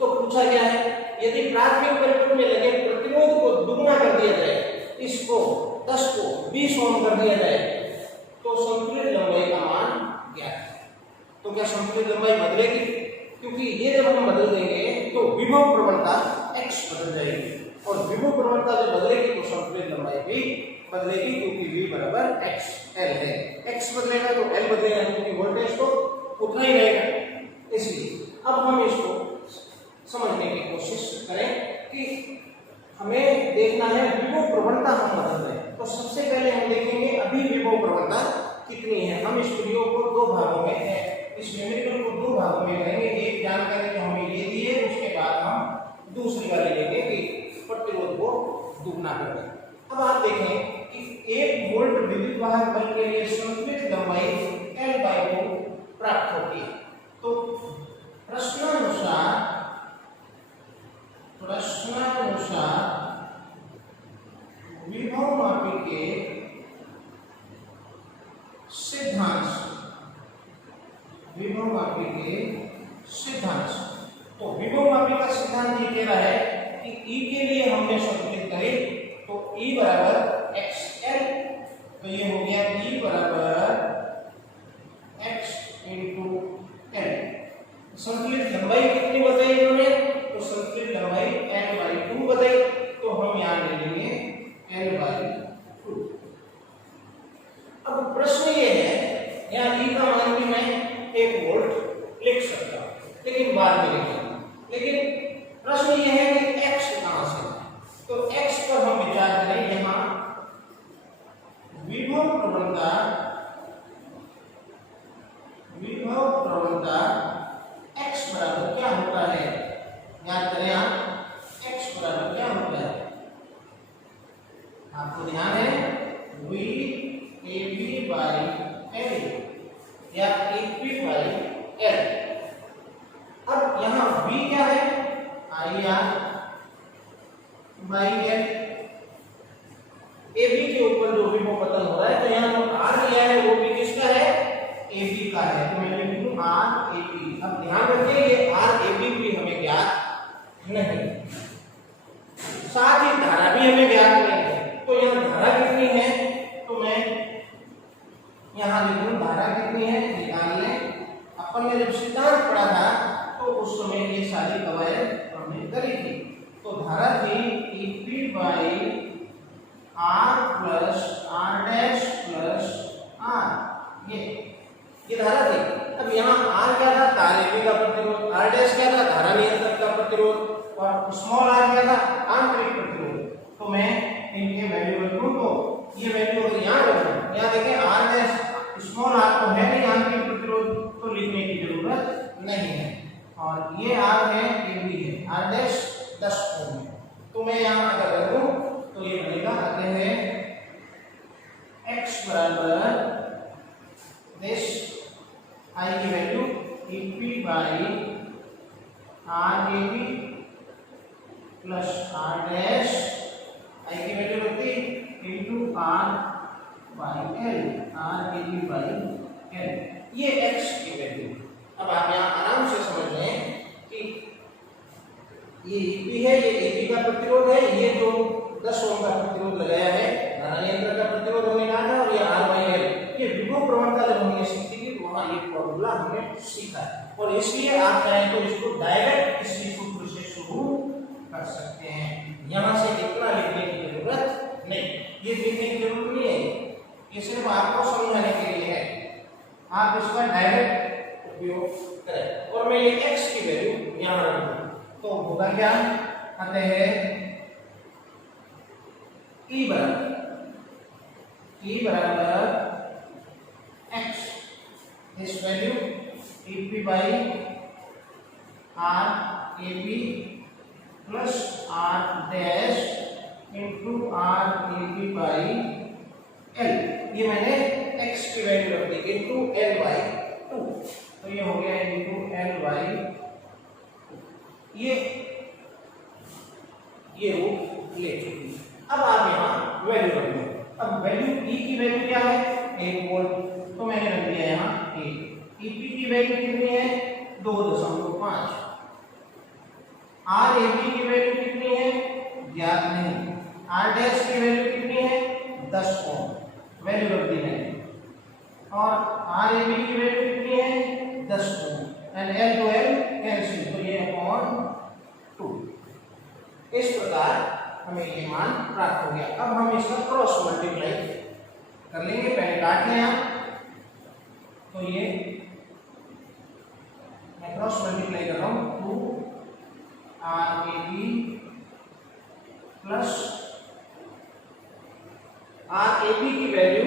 तो पूछा गया है यदि प्राथमिक परिपथ में लगे प्रतिरोध को दुगना कर दिया जाए, इसको 10 को 20 ओम कर दिया जाए, तो संतुलित लंबाई का मान क्या है? तो क्या संतुलित लंबाई बदलेगी? क्योंकि ये जब हम बदल देंगे तो विभव प्रवणता x बदल जाएगी, और विभव प्रवणता जब बदलेगी तो संतुलित लंबाई भी बदलेगी, क्योंकि v बराबर xl है। x बदलेगा तो l बदलेगा, क्योंकि वोल्टेज तो उतना ही रहेगा। इसलिए अब हम इसको समझने की कोशिश करें कि हमें देखना है विभव प्रवणता हम बदल रहे हैं। तो सबसे पहले हम देखेंगे अभी विभव प्रवणता कितनी है। हम इस वीडियो को 2 भागों में है, इस न्यूमेरिकल को 2 भागों में करेंगे। एक जानकारी जो हमें ये दी है, उसके बाद हम दूसरी वाली लेंगे कि प्रतिरोध को दुगना कर दें। अब आप देखें कि 1 वोल्ट विद्युत वाहक बल के लिए संतुलित लंबाई L/2 प्राप्त होती है। तो प्रश्नानुसार विभवमापी के सिद्धांत, तो विभवमापी का सिद्धांत ये कह रहा है कि E के लिए हमने संतुलित करे तो E बराबर XL, तो ये हो गया E बराबर X × L। संतुलित लंबाई कितनी बताई इन्होंने? तो संतुलित लंबाई L/2 बताई, तो हम यहाँ ले लेंगे L/2। अब प्रश्न ये है, यहाँ E का मान भी मैं 1 वोल्ट लिख सकता हूँ, लेकिन 3 बार मिलेगी। लेकिन प्रश्न ये है कि x कहां से है, तो x पर हम विचार करें। यहां विभव प्रवणता x बराबर क्या होता है, याद करें आप, x बराबर क्या होता है, आपको ध्यान है v ab by l या ap by l। अब यहां v क्या है, ir by l, ab के ऊपर जो विभव पतन हो रहा है, तो यहां जो r लिया है वो भी किसका है, ab का है, तो मैं लिख दूं r ab। अब ध्यान रखिए ये r ab भी हमें ज्ञात नहीं, साथ ही धारा भी हमें ज्ञात नहीं है। तो यहाँ धारा कितनी है, तो मैं यहाँ लिख दूं धारा कितनी है, निकाल लें। अपन ने जब सिद्धांत पढ़ा था तो उस समय ये सारी कवायद हमने करी थी। तो धारा थी EP by R plus R dash plus R, ये धारा थी। अब यहाँ R क्या था, तार AB का प्रतिरोध, R dash क्या था, धारा नियंत्रक का प्रतिरोध, और स्मॉल r क्या था, आंतरिक प्रतिरोध। तो मैं इनके वैल्यू रख दूं, तो ये वैल्यू अगर यहाँ रखूं, यहाँ देखें r डैश स्मॉल r तो है नहीं आंतरिक प्रतिरोध, तो लिखने की जरूरत नहीं है। और ये r है, ये भी है, r डैश 10 ओम है। तो मैं यहाँ अगर रख दूं तो ये बनेगा, आते हैं x बराबर दिस i की value EP by RAB plus R dash i की वैल्यू होती into R by L, RAB by L, ये x की वैल्यू। अब आप यहाँ आराम से समझ लें कि ये EP है, ये AB का प्रतिरोध है, ये जो 10 ओम का प्रतिरोध लगाया है धारा नियंत्रक का प्रतिरोध हमने कहा था, और ये R बाई L, ये विभव प्रवणता जब हमने सीखी थी वहां ये फॉर्मूला हमने सीखा है। और इसलिए आप चाहें तो इसको डायरेक्ट इसी सूत्र से शुरू कर सकते हैं, यहां से इतना लिखने की जरूरत नहीं, ये लिखने की जरूरत नहीं है, ये सिर्फ आपको समझाने के लिए है, आप इसका डायरेक्ट उपयोग करें। और मैं ये x की वैल्यू यहां रख दूं, तो होगा क्या, आते हैं E बराबर x, इस value EP by R AB plus R dash into R AB by L, ये मैंने x की वैल्यू रख दी इंटू L by 2, तो ये हो गया इंटू L by 2, ये रूप ले चुकी। अब आप यहाँ वैल्यू रख दो। अब वैल्यू E की वैल्यू क्या है, 1 वोल्ट, तो मैंने रख दिया यहाँ 1। EP की वैल्यू कितनी है, 2.5। RAB की वैल्यू कितनी है, ज्ञात नहीं। R डैश की वैल्यू कितनी है, 10 ओम, वैल्यू रख दी मैंने। और RAB की वैल्यू कितनी है, 10 ohm, and L to L cancel, तो ये अपॉन 2। इस प्रकार हमें ये मान प्राप्त हो गया। अब हम इसका क्रॉस मल्टीप्लाई कर लेंगे, पहले काट लें आप, तो ये मैं क्रॉस मल्टीप्लाई कर रहा हूं, 2RAB प्लस RAB की वैल्यू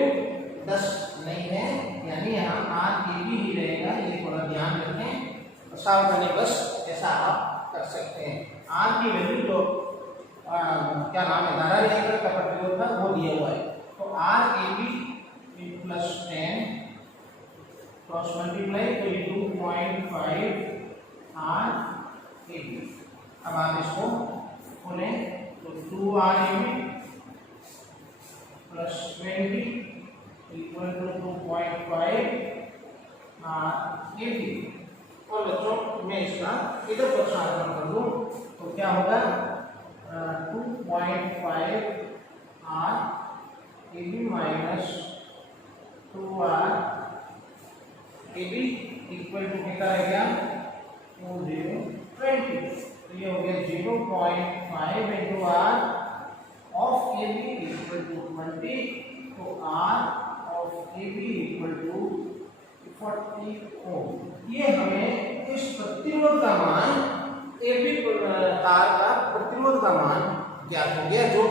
10 नहीं है, यानी यहाँ RAB ही रहेगा, ये थोड़ा ध्यान रखें, सावधानी बस ऐसा आप कर सकते हैं। R की वैल्यू तो क्या नाम है, धारा नियंत्रक का प्रतिरोध था वो दिया हुआ है, तो RAB प्लस 10 क्रॉस मल्टीप्लाई, तो ये 2.5 RAB। अब आप इसको खोलें, तो 2RAB plus 20 equal to 2.5 RAB। और बच्चों मैं इसका इधर प्रसारण कर दूं, तो क्या होगा, 2.5 RAB minus 2RAB equal to कितना रह गया, 20, तो ये हो गया 0.5 into R of AB equal to 20, तो R of AB equal to 40 ohm. ये हमें इस प्रतिरोध प्रतिरोध का मान एबी तार का प्रतिरोध का मान ज्ञात हो गया जो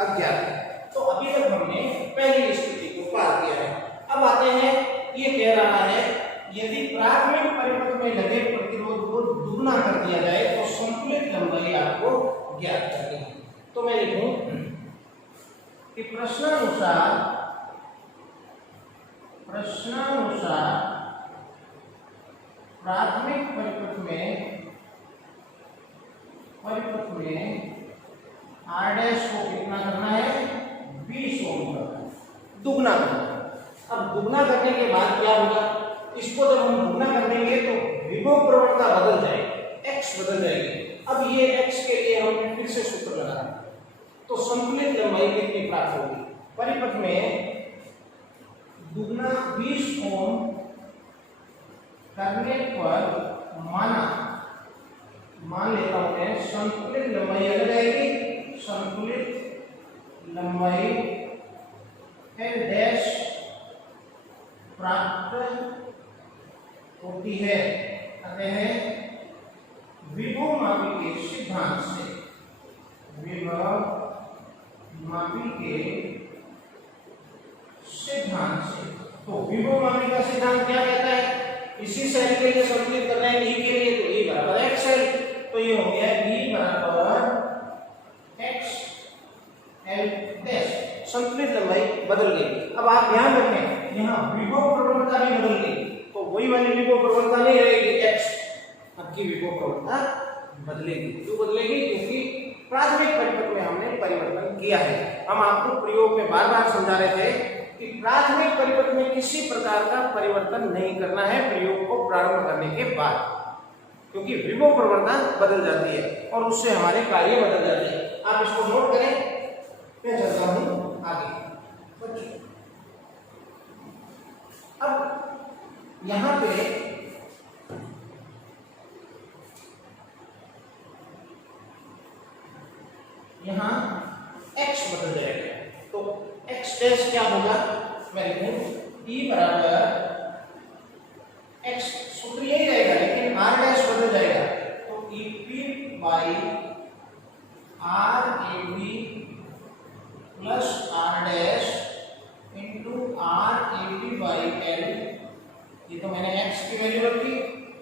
अज्ञात है। तो अभी तक हमने पहली स्थिति को पार किया है। अब आते हैं, ये कह रहा है यदि प्राथमिक परिपथ में लगे प्रतिरोध को दुगना कर दिया जाए तो संतुलित लंबाई आपको ज्ञात करनी है। तो मैं लिखूं कि प्रश्नानुसार प्राथमिक परिपथ में R डैश को कितना करना है, 20 ओम करना है, दुगना करना है। अब दुगना करने के बाद क्या होगा, इसको जब हम दुगना कर देंगे तो विभव प्रवणता बदल जाएगी, x बदल जाएगी। अब ये x के लिए हमने फिर से सूत्र लगाया, तो संतुलित लंबाई कितनी प्राप्त होगी, परिपथ में दुगना 20 ओम करने पर मान लेता हूं मैं संतुलित लंबाई आ जाएगी, संतुलित लंबाई L डैश प्राप्त होती है। अतः विभव मापी के सिद्धांत से तो विभव मापी का सिद्धांत क्या कहता है, इसी सेल के लिए संतुलित करना है, E के लिए तो E बराबर x है, तो ये हो गया E बराबर x L डैश, संतुलित लंबाई बदल गई। अब आप ध्यान रखें यहाँ विभव प्रवणता भी बदल गई, तो वही वाली विभव प्रवणता नहीं रहेगी x, अब की विभव प्रवणता बदलेगी। क्यों बदलेगी, क्योंकि प्राथमिक परिपथ में हमने परिवर्तन किया है। हम आपको प्रयोग में बार बार समझा रहे थे कि प्राथमिक परिपथ में किसी प्रकार का परिवर्तन नहीं करना है प्रयोग को प्रारंभ करने के बाद, क्योंकि विभव प्रवणता बदल जाती है और उससे हमारे कार्य बदल जाते हैं। आप इसको नोट करें, मैं चलता हूं आगे। अब यहां पे यहां x बदल जाएगा, तो x डैश क्या होगा, मैं लिखूं E बराबर x, सूत्र यही रहेगा लेकिन R डैश बदल जाएगा, तो EP by RAB plus R dash into RAB by L। ये तो मैंने x की वैल्यू रखी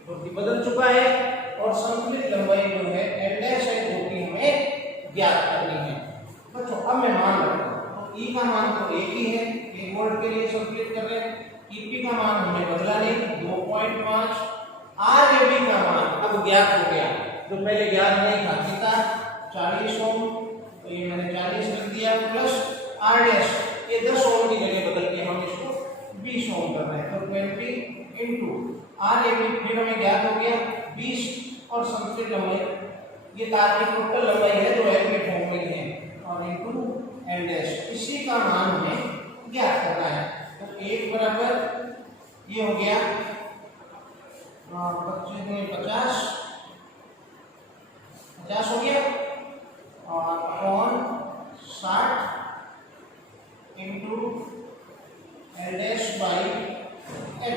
जो कि बदल चुका है, और संतुलित लंबाई जो है L डैश है जो कि हमें ज्ञात करनी है। बच्चों अब मैं मान रखता हूं, तो E का मान तो एक ही है, 1 वोल्ट के लिए संतुलित कर रहे हैं। EP का मान हमने बदला नहीं, 2.5। RAB का मान अब ज्ञात हो गया, जो पहले ज्ञात नहीं था, कितना 40 ओम, तो ये मैंने 40 लिख दिया, प्लस R डैश ये 10 ओम की जगह बदल के हम इसको 20 ओम कर रहे हैं, तो 20 इंटू RAB फिर हमें ज्ञात हो गया 20, और संतुलित लंबाई ये तार की टोटल लंबाई है जो L के फॉर्म में है, और इंटू L डैश, इसी का मान हमें ज्ञात करना है। तो 1 बराबर ये हो गया 50 हो गया, और upon 60 into L dash by L।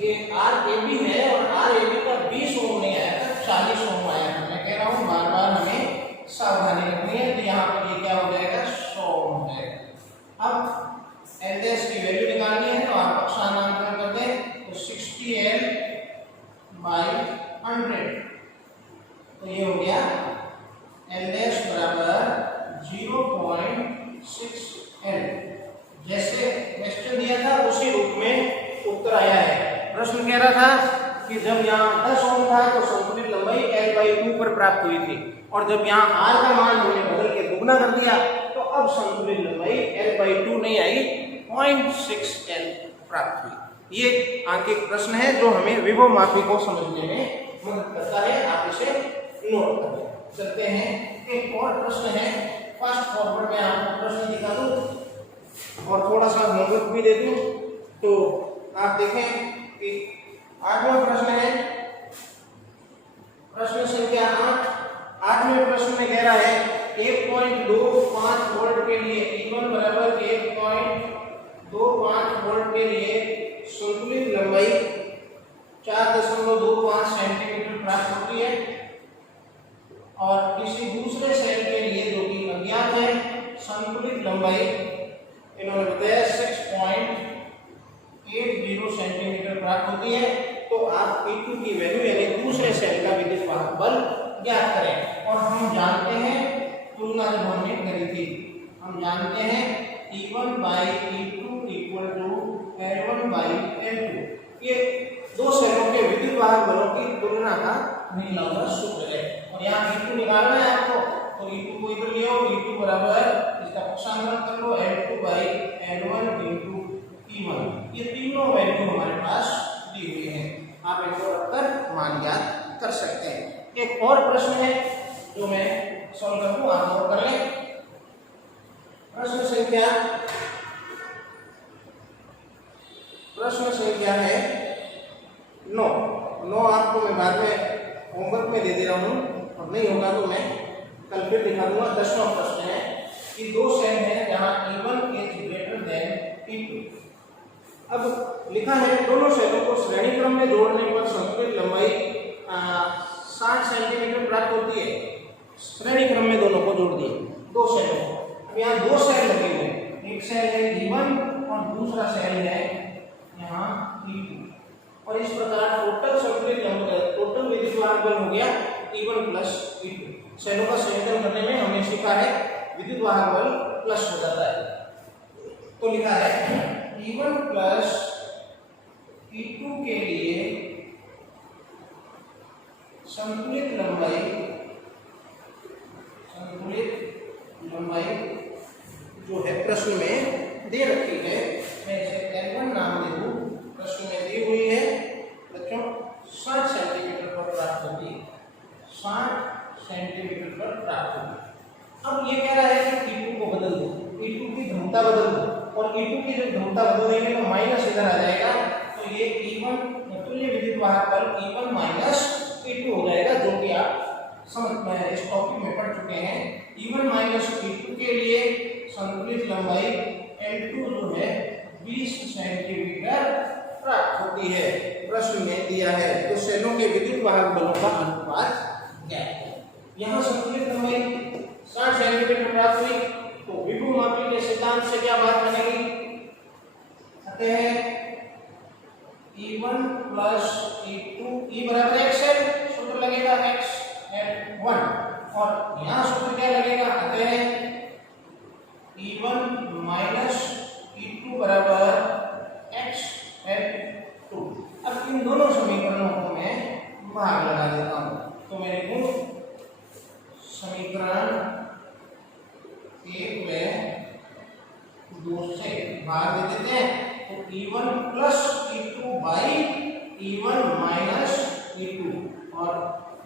ये RAB है और RAB का 20 ओम नहीं आया था, 40 ओम आया था। मैं कह रहा हूँ बार बार हमें सावधानी रखनी है, तो यहाँ पर ये क्या हो जाएगा, 100 ओम हो जाएगा। अब L डैश की वैल्यू निकालनी है, तो आप स्थानांतरण कर दें, तो 60L बाई 100, तो ये हो गया L डैश बराबर 0.6L। जैसे क्वेश्चन दिया था उसी रूप में उत्तर आया है। प्रश्न कह रहा था कि जब यहाँ 10 ओम था तो संतुलित लंबाई L/2 पर प्राप्त हुई थी, और जब यहाँ R का मान हमने बदल के दुगना कर दिया तो अब संतुलित लंबाई L/2 नहीं आई, 0.6L प्राप्त हुई। ये आंकिक प्रश्न है जो हमें विभव मापी को समझने में मदद करता है, आप इसे नोट करें। चलते हैं, एक और प्रश्न है, फास्ट फॉरवर्ड में आपको प्रश्न दिखा दूं और थोड़ा सा होमवर्क भी दे दूं, तो आप देखें कि 8वां प्रश्न है, प्रश्न संख्या 8। 8वें प्रश्न में कह रहा है 1.25 वोल्ट के लिए E1 बराबर 1.25 वोल्ट के लिए संतुलित लंबाई 4 आप E2 की वैल्यू यानी दूसरे सेल का विद्युत वाहक बल ज्ञात करें। और हम जानते हैं, तुलना जब हमने करी थी, हम जानते हैं E1 by E2 equal to L1 by L2। ये दो सेलों के विद्युत वाहक बलों की तुलना का नीलंबर सूत्र है। और यहाँ E2 निकालना है आपको, तो E2 को इधर ले आओ, E2 बराबर इसका पक्षांतर कर लो L2 by L1 into E1। ये तीनों वैल्यू हमारे पास दी हुई है, आप इनको रखकर मान ज्ञात कर सकते हैं। एक और प्रश्न है जो मैं सॉल्व कर दूं, आप नोट कर लें। प्रश्न संख्या है 9। आपको मैं बाद में होमवर्क में दे दे रहा हूँ, और नहीं होगा तो मैं कल फिर दिखा दूंगा। 10वां प्रश्न है कि दो सेल हैं जहाँ E1 is greater than E2। अब लिखा है दोनों सेलों को श्रेणी क्रम में जोड़ने पर संतुलित लंबाई 60 सेंटीमीटर प्राप्त होती है। श्रेणी क्रम में दोनों को जोड़ दिए, दो सेलों को। अब यहाँ दो सेल लगे हुए, एक सेल है E1 और दूसरा सेल है यहाँ E2। और इस प्रकार टोटल संतुलित टोटल विद्युत वाहक बल हो गया E1 प्लस E2। सेलों का संयोजन करने में हमने सीखा है विद्युत वाहक बल प्लस हो जाता है। तो लिखा है E1 प्लस E2 के लिए संतुलित लंबाई जो है प्रश्न में दे रखी है, मैं इसे L1 नाम दे दूं, प्रश्न में दी हुई है बच्चों 60 सेंटीमीटर पर प्राप्त होगी, 60 सेंटीमीटर पर प्राप्त होगी। अब ये कह रहा है कि E2 को बदल दो, E2 की ध्रुवता बदल दो, और E2 की जब ध्रुवता बदल देंगे तो माइनस इधर आ जाएगा, तो ये E1 तुल्य विद्युत वाहक बल E1 माइनस E2 हो जाएगा, जो कि आप समझ में इस टॉपिक में पढ़ चुके हैं। E1 माइनस E2 के लिए संतुलित लंबाई L2 जो है 20 सेंटीमीटर प्राप्त होती है, प्रश्न में दिया है। तो सेलों के विद्युत वाहक बलों का अनुपात क्या है। यहाँ संतुलित लंबाई 60 सेंटीमीटर प्राप्त हुई, तो विभव मापी के सिद्धांत से क्या बात बनेगी, अतः E1 प्लस E2 E बराबर x है, सूत्र लगेगा x L1, और यहाँ सूत्र क्या लगेगा, अतः E1 माइनस E2 बराबर x L2। अब इन दोनों समीकरणों को मैं भाग लगा देता हूँ, तो मैं लिखूं समीकरण 1 में 2 से भाग दे देते हैं, तो E1 plus E2 by E1 minus E2, और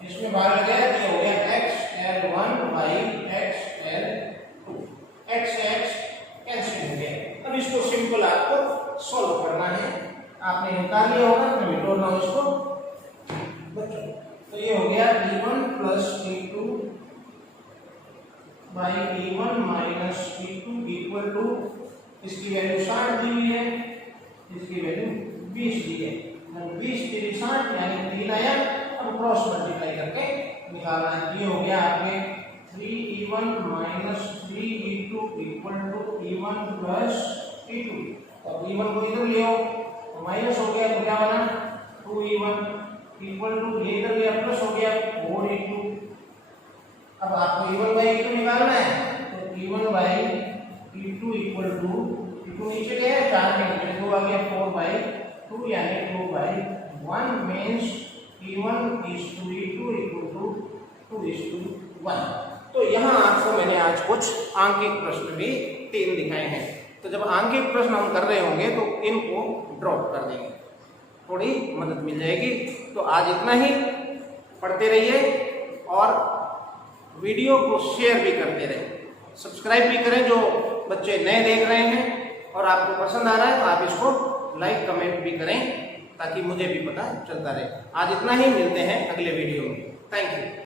इसमें भाग लगाया तो हो गया x L1 by x L2, x cancel हो गया। अब इसको सिंपल आपको सॉल्व करना है, आपने निकाल लिया होगा, मैं मिटा रहा हूं इसको बच्चों। तो ये हो गया E1 plus E2 by E1 minus E2 equal to, इसकी वैल्यू 60 दी हुई है, इसकी वैल्यू 20 दी है, 20 × 60 यानी 3 आया। अब क्रॉस मल्टीप्लाई करके निकालना है। ये हो गया आपके 3E1 minus 3E2 equal to E1 plus E2। अब E1 को इधर ले आओ, तो माइनस हो गया, तो क्या बना 2E1 इक्वल टू, ये इधर गया प्लस हो गया 4E2। अब आपको E1 बाई E2 निकालना है, तो E1 by E2 equal to, E2 नीचे गया 4 के नीचे 2 आ गया, 4/2 यानी 2/1 means E1 is to E2 equal to 2:1। तो यहाँ आपको मैंने आज कुछ आंकिक प्रश्न भी 3 दिखाए हैं, तो जब आंकिक प्रश्न हम कर रहे होंगे तो इनको ड्रॉप कर देंगे, थोड़ी मदद मिल जाएगी। तो आज इतना ही, पढ़ते रहिए और वीडियो को शेयर भी करते रहें, सब्सक्राइब भी करें जो बच्चे नए देख रहे हैं, और आपको पसंद आ रहा है तो आप इसको लाइक कमेंट भी करें ताकि मुझे भी पता चलता रहे। आज इतना ही, मिलते हैं अगले वीडियो में। Thank you.